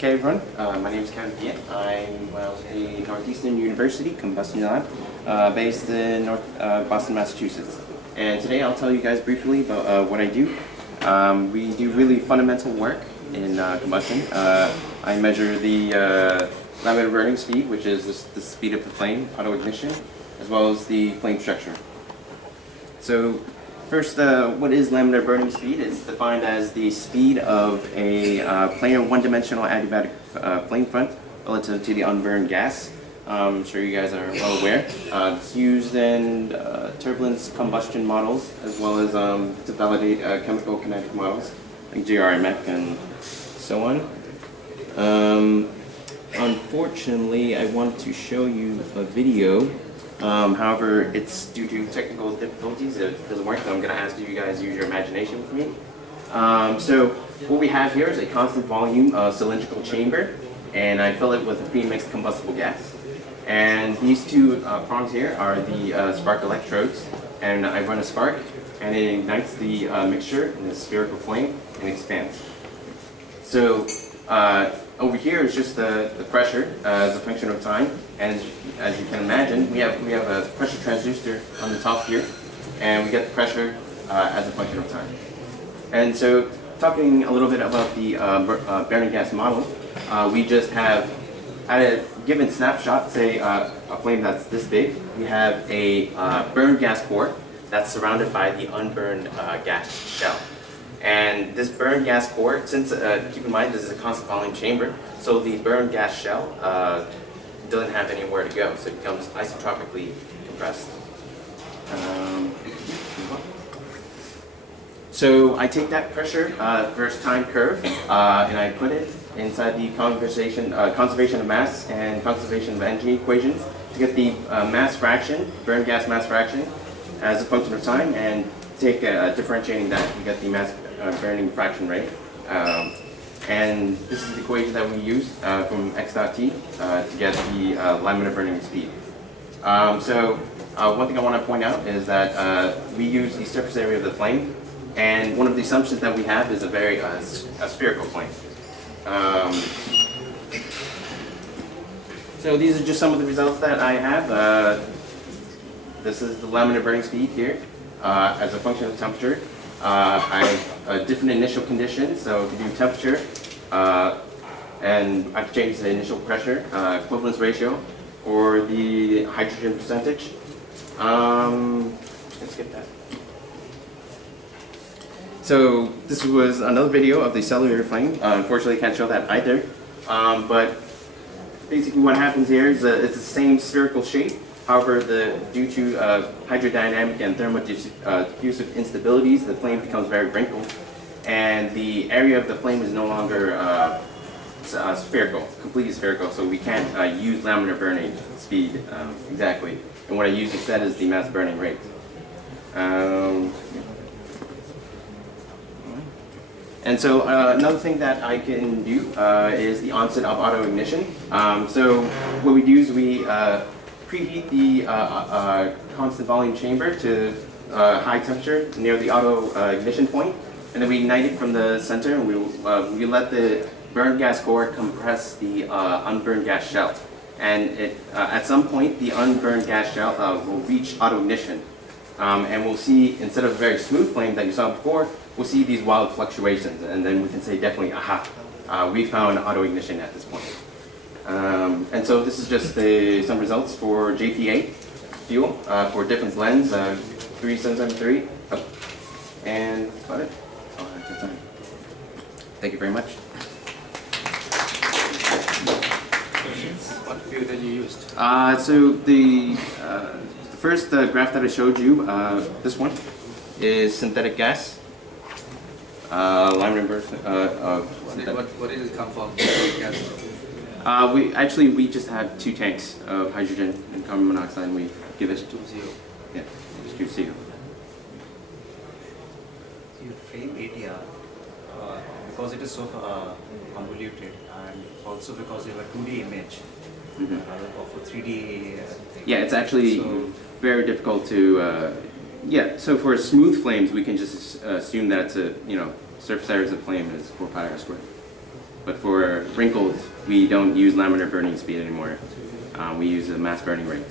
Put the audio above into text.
Okay, everyone. My name is Kevin Piet. I'm a Northeastern University combustion lab based in Boston, Massachusetts. And today I'll tell you guys briefly about what I do. We do really fundamental work in combustion. I measure the laminar burning speed, which is the speed of the flame, auto ignition, as well as the flame structure. So first, what is laminar burning speed? It's defined as the speed of a planar one-dimensional adiabatic flame front relative to the unburned gas. I'm sure you guys are well aware. It's used in turbulence combustion models as well as to validate chemical kinetic models like GRMF and so on. Unfortunately, I want to show you a video. However, it's due to technical difficulties. It doesn't work, so I'm going to ask you guys to use your imagination with me. So what we have here is a constant volume cylindrical chamber, and I fill it with a pre-mixed combustible gas. And these two prongs here are the spark electrodes, and I run a spark, and it ignites the mixture in a spherical flame and expands. So over here is just the pressure as a function of time, and as you can imagine, we have a pressure transducer on the top here, and we get the pressure as a function of time. And so, talking a little bit about the burning gas model, we just have, at a given snapshot, say a flame that's this big, we have a burned gas core that's surrounded by the unburned gas shell. And this burned gas core, since keep in mind this is a constant volume chamber, so the burned gas shell doesn't have anywhere to go, so it becomes isotropically compressed. So I take that pressure versus time curve and I put it inside the conservation of mass and conservation of energy equations to get the mass fraction, burned gas mass fraction, as a function of time, and take differentiating that, we get the mass burning fraction rate. And this is the equation that we use from x dot t to get the laminar burning speed. So one thing I want to point out is that we use the surface area of the flame, and one of the assumptions that we have is a very a spherical flame. So these are just some of the results that I have. This is the laminar burning speed here as a function of temperature. I have different initial conditions, so to do temperature, and I can change the initial pressure, equivalence ratio, or the hydrogen percentage. Let's skip that. So this was another video of the cellular flame. Unfortunately, I can't show that either. But basically what happens here is it's the same spherical shape. However, due to hydrodynamic and thermodiffusive instabilities, the flame becomes very wrinkled, and the area of the flame is no longer spherical, completely spherical, so we can't use laminar burning speed exactly. And what I use instead is the mass burning rate. And so another thing that I can do is the onset of auto ignition. So what we do is we preheat the constant volume chamber to high temperature near the auto ignition point, and then we ignite it from the center, and we let the burned gas core compress the unburned gas shell. And at some point, the unburned gas shell will reach auto ignition. And we'll see, instead of a very smooth flame that you saw before, we'll see these wild fluctuations, and then we can say definitely, aha, we found auto ignition at this point. And so this is just some results for JPA fuel for different blends, 3773. Oh, and that's about it. That's time. Thank you very much. What fuel that you used? So the first graph that I showed you, this one, is synthetic gas. Laminar burst. What is it come from? Gas? We just have 2 tanks of hydrogen and carbon monoxide, and we give it 2-0. Yeah, it's 2CO. Your flame area, because it is so convoluted, and also because you have a 2D image of a 3D. Yeah, it's actually very difficult to. Yeah, so for smooth flames, we can just assume that it's surface area of the flame is 4 pi r squared. But for wrinkled, we don't use laminar burning speed anymore. We use a mass burning rate.